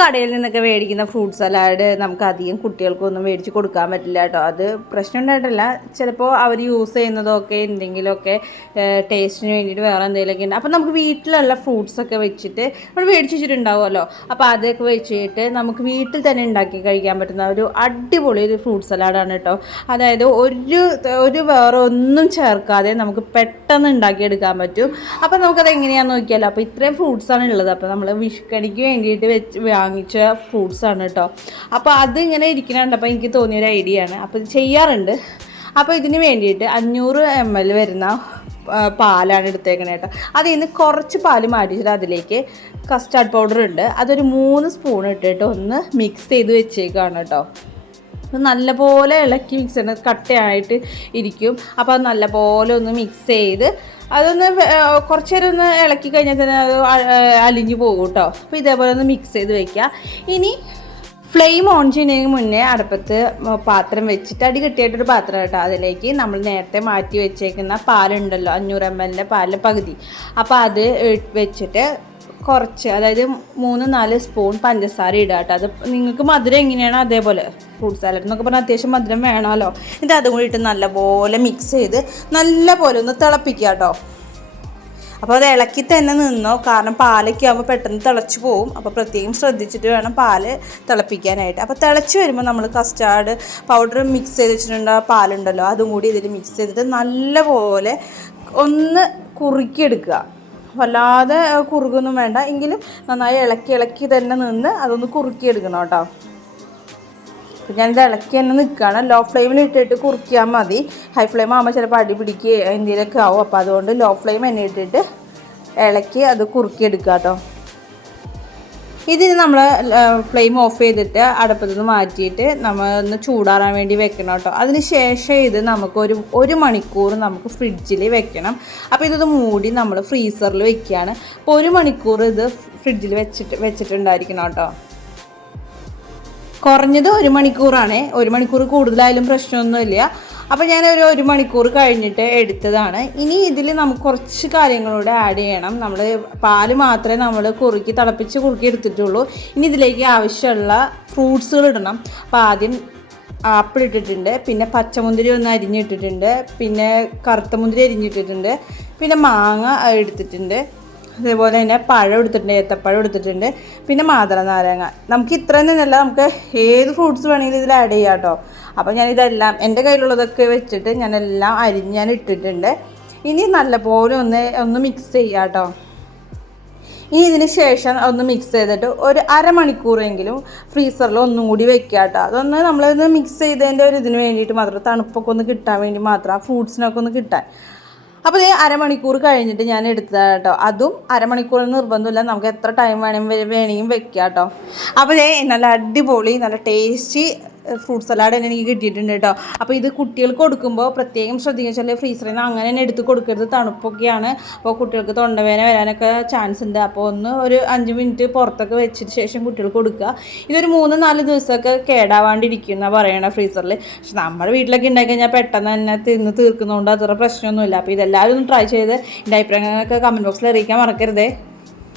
കടയിൽ നിന്നൊക്കെ മേടിക്കുന്ന ഫ്രൂട്ട് സലാഡ് നമുക്ക് അധികം കുട്ടികൾക്കൊന്നും മേടിച്ച് കൊടുക്കാൻ പറ്റില്ല കേട്ടോ. അത് പ്രശ്നം ഉണ്ടായിട്ടല്ല. ചിലപ്പോൾ അവർ യൂസ് ചെയ്യുന്നതൊക്കെ എന്തെങ്കിലുമൊക്കെ ടേസ്റ്റിന് വേണ്ടിയിട്ട് വേറെ എന്തെങ്കിലുമൊക്കെ ഉണ്ട്. അപ്പോൾ നമുക്ക് വീട്ടിലുള്ള ഫ്രൂട്ട്സ് ഒക്കെ വെച്ചിട്ട് നമ്മൾ മേടിച്ച് വെച്ചിട്ടുണ്ടാവുമല്ലോ. അപ്പോൾ അതൊക്കെ വെച്ചിട്ട് നമുക്ക് വീട്ടിൽ തന്നെ ഉണ്ടാക്കി കഴിക്കാൻ പറ്റുന്ന ഒരു അടിപൊളി ഒരു ഫ്രൂട്ട് സലാഡാണ് കേട്ടോ. അതായത് ഒരു ഒരു വേറെ ഒന്നും ചേർക്കാതെ നമുക്ക് പെട്ടെന്ന് ഉണ്ടാക്കിയെടുക്കാൻ പറ്റും. അപ്പോൾ നമുക്കത് എങ്ങനെയാണെന്ന് നോക്കിയാലോ. അപ്പോൾ ഇത്രയും ഫ്രൂട്ട്സാണ് ഉള്ളത്. അപ്പോൾ നമ്മൾ വിഷുക്കണിക്ക് വേണ്ടിയിട്ട് വെച്ച് വാങ്ങിച്ച ഫ്രൂട്ട്സാണ് കേട്ടോ അപ്പോൾ അത് ഇങ്ങനെ ഇരിക്കണുണ്ടപ്പോൾ എനിക്ക് തോന്നിയൊരു ഐഡിയ ആണ്. അപ്പോൾ ഇത് ചെയ്യാറുണ്ട്. അപ്പോൾ ഇതിന് വേണ്ടിയിട്ട് അഞ്ഞൂറ് എം എൽ വരുന്ന പാലാണ് എടുത്തേക്കണേ കേട്ടോ അതിൽ നിന്ന് കുറച്ച് പാൽ മാറ്റിച്ചിട്ട് അതിലേക്ക് കസ്റ്റാർഡ് പൗഡർ ഉണ്ട്. അതൊരു മൂന്ന് സ്പൂൺ ഇട്ടിട്ട് ഒന്ന് മിക്സ് ചെയ്ത് വെച്ചേക്കാണ് കേട്ടോ നല്ലപോലെ ഇളക്കി മിക്സ് ചെയ്യണം കട്ടയായിട്ട് ഇരിക്കും. അപ്പോൾ അത് നല്ലപോലെ ഒന്ന് മിക്സ് ചെയ്ത് അതൊന്ന് കുറച്ച് നേരം ഒന്ന് ഇളക്കി കഴിഞ്ഞാൽ തന്നെ അത് അലിഞ്ഞു പോകും കേട്ടോ അപ്പോൾ ഇതേപോലെ ഒന്ന് മിക്സ് ചെയ്ത് വെക്കുക ഇനി ഫ്ലെയിം ഓൺ ചെയ്യുന്നതിന് മുന്നേ അടുപ്പത്ത് പാത്രം വെച്ചിട്ട് അടി കെട്ടിയായിട്ടൊരു പാത്രം കേട്ടോ. അതിലേക്ക് നമ്മൾ നേരത്തെ മാറ്റി വെച്ചേക്കുന്ന പാലുണ്ടല്ലോ അഞ്ഞൂറ് എം എല്ലിന്റെ പാലിന്റെ പകുതി. അപ്പോൾ അത് വെച്ചിട്ട് കുറച്ച് അതായത് മൂന്ന് നാല് സ്പൂൺ പഞ്ചസാര ഇടുക കേട്ടോ. അത് നിങ്ങൾക്ക് മധുരം എങ്ങനെയാണോ? അതേപോലെ ഫ്രൂട്ട് സാലഡ് എന്നൊക്കെ പറഞ്ഞാൽ അത്യാവശ്യം മധുരം വേണമല്ലോ. ഇത് അതും കൂടി ഇട്ട് നല്ലപോലെ മിക്സ് ചെയ്ത് നല്ലപോലെ ഒന്ന് തിളപ്പിക്കുക കേട്ടോ. അപ്പോൾ അത് ഇളക്കി തന്നെ നിന്നോ? കാരണം പാലൊക്കെ ആകുമ്പോൾ പെട്ടെന്ന് തിളച്ച് പോവും. അപ്പോൾ പ്രത്യേകം ശ്രദ്ധിച്ചിട്ട് വേണം പാൽ തിളപ്പിക്കാനായിട്ട്. അപ്പോൾ തിളച്ച് വരുമ്പോൾ നമ്മൾ കസ്റ്റാർഡ് പൗഡർ മിക്സ് ചെയ്ത് വെച്ചിട്ടുണ്ട് ആ പാലുണ്ടല്ലോ. അതും കൂടി ഇതിൽ മിക്സ് ചെയ്തിട്ട് നല്ലപോലെ ഒന്ന് കുറുക്കിയെടുക്കുക. വല്ലാതെ കുറുകൊന്നും വേണ്ട. എങ്കിലും നന്നായി ഇളക്കി ഇളക്കി തന്നെ നിന്ന് അതൊന്ന് കുറുക്കിയെടുക്കണം കേട്ടോ. അപ്പം ഞാനിത് ഇളക്കി തന്നെ നിൽക്കുകയാണ് ലോ ഫ്ലെയിമിൽ ഇട്ടിട്ട് കുറുക്കിയാൽ മതി. ഹൈ ഫ്ലെയിം ആകുമ്പോൾ ചിലപ്പോൾ അടി പിടിക്കുക എന്തെങ്കിലുമൊക്കെ ആവും. അപ്പോൾ അതുകൊണ്ട് ലോ ഫ്ലെയിം തന്നെ ഇട്ടിട്ട് ഇളക്കി അത് കുറുക്കിയെടുക്കുക കേട്ടോ. ഇതിന് നമ്മൾ ഫ്ലെയിം ഓഫ് ചെയ്തിട്ട് അടുപ്പത്ത് നിന്ന് മാറ്റിയിട്ട് നമ്മൾ ഒന്ന് ചൂടാറാൻ വേണ്ടി വെക്കണം കേട്ടോ. അതിന് ശേഷം ഇത് നമുക്ക് ഒരു ഒരു മണിക്കൂർ നമുക്ക് ഫ്രിഡ്ജിൽ വെക്കണം. അപ്പോൾ ഇതൊന്ന് മൂടി നമ്മൾ ഫ്രീസറിൽ വെക്കുകയാണ് അപ്പോൾ ഒരു മണിക്കൂർ ഇത് ഫ്രിഡ്ജിൽ വെച്ചിട്ട് വെച്ചിട്ടുണ്ടായിരിക്കണം കേട്ടോ. കുറഞ്ഞത് ഒരു മണിക്കൂറാണ്. ഒരു മണിക്കൂർ കൂടുതലായാലും പ്രശ്നമൊന്നുമില്ല. അപ്പോൾ ഞാൻ ഒരു ഒരു മണിക്കൂർ കഴിഞ്ഞിട്ട് എടുത്തതാണ്. ഇനി ഇതിൽ നമുക്ക് കുറച്ച് കാര്യങ്ങളൂടെ ആഡ് ചെയ്യണം. നമ്മൾ പാൽ മാത്രമേ നമ്മൾ കുറുക്കി തിളപ്പിച്ച് കുറുക്കി എടുത്തിട്ടുള്ളൂ. ഇനി ഇതിലേക്ക് ആവശ്യമുള്ള ഫ്രൂട്ട്സുകൾ ഇടണം. അപ്പോൾ ആദ്യം ആപ്പിൾ ഇട്ടിട്ടുണ്ട്. പിന്നെ പച്ചമുന്തിരി ഒന്ന് അരിഞ്ഞിട്ടിട്ടുണ്ട്. പിന്നെ കറുത്ത മുന്തിരി അരിഞ്ഞിട്ടിട്ടുണ്ട്. പിന്നെ മാങ്ങ എടുത്തിട്ടുണ്ട്. അതേപോലെ തന്നെ പഴം എടുത്തിട്ടുണ്ട് ഏത്തപ്പഴം എടുത്തിട്ടുണ്ട് പിന്നെ മാതള നാരങ്ങ നമുക്ക് ഇത്ര തന്നെയല്ല നമുക്ക് ഏത് ഫ്രൂട്ട്സ് വേണമെങ്കിലും ഇതിൽ ആഡ് ചെയ്യാം കേട്ടോ അപ്പോൾ ഞാനിതെല്ലാം എന്റെ കയ്യിലുള്ളതൊക്കെ വെച്ചിട്ട് ഞാനെല്ലാം അരിഞ്ഞ് ഞാൻ ഇട്ടിട്ടുണ്ട്. ഇനി നല്ലപോലെ ഒന്ന് ഒന്ന് മിക്സ് ചെയ്യാം കേട്ടോ ഇനി ഇതിന് ശേഷം ഒന്ന് മിക്സ് ചെയ്തിട്ട് ഒരു അരമണിക്കൂറെങ്കിലും ഫ്രീസറിൽ ഒന്നും കൂടി വെക്കുക കേട്ടോ അതൊന്ന് നമ്മളൊന്ന് മിക്സ് ചെയ്തതിന്റെ ഒരു ഇതിന് വേണ്ടിയിട്ട് മാത്രം തണുപ്പൊക്കെ ഒന്ന് കിട്ടാൻ വേണ്ടി മാത്രം ആ ഫ്രൂട്ട്സിനൊക്കെ ഒന്ന് കിട്ടാൻ. അപ്പോൾ ഇത് അരമണിക്കൂർ കഴിഞ്ഞിട്ട് ഞാൻ എടുത്തതാണ് കേട്ടോ. അതും അരമണിക്കൂർ നിർബന്ധമില്ല. നമുക്ക് എത്ര ടൈം വേണമെങ്കിൽ വേണമെങ്കിലും വെക്കാം കേട്ടോ അപ്പോൾ നല്ല അടിപൊളി നല്ല ടേസ്റ്റി ഫ്രൂട്ട് സലാഡ് തന്നെ എനിക്ക് കിട്ടിയിട്ടുണ്ട് കേട്ടോ. അപ്പോൾ ഇത് കുട്ടികൾക്ക് കൊടുക്കുമ്പോൾ പ്രത്യേകം ശ്രദ്ധിക്കുക വെച്ചാൽ ഫ്രീസറിൽ നിന്ന് അങ്ങനെ തന്നെ എടുത്ത് കൊടുക്കരുത്. തണുപ്പൊക്കെയാണ്. അപ്പോൾ കുട്ടികൾക്ക് തൊണ്ടവേദന വരാനൊക്കെ ചാൻസ് ഉണ്ട്. അപ്പോൾ ഒന്ന് ഒരു അഞ്ച് മിനിറ്റ് പുറത്തൊക്കെ വെച്ചിട്ട് ശേഷം കുട്ടികൾക്ക് കൊടുക്കുക. ഇതൊരു മൂന്ന് നാല് ദിവസമൊക്കെ കേടാവാണ്ടിരിക്കുന്ന പറയണ ഫ്രീസറിൽ പക്ഷെ നമ്മുടെ വീട്ടിലൊക്കെ ഉണ്ടാക്കി കഴിഞ്ഞാൽ പെട്ടെന്ന് തന്നെ തിന്ന് തീർക്കുന്നതുകൊണ്ട് അത്ര പ്രശ്നമൊന്നുമില്ല. അപ്പോൾ ഇതെല്ലാവരും ഒന്ന് ട്രൈ ചെയ്ത് എന്റെ അഭിപ്രായങ്ങളൊക്കെ കമന്റ് ബോക്സിൽ അറിയിക്കാൻ മറക്കരുതേ.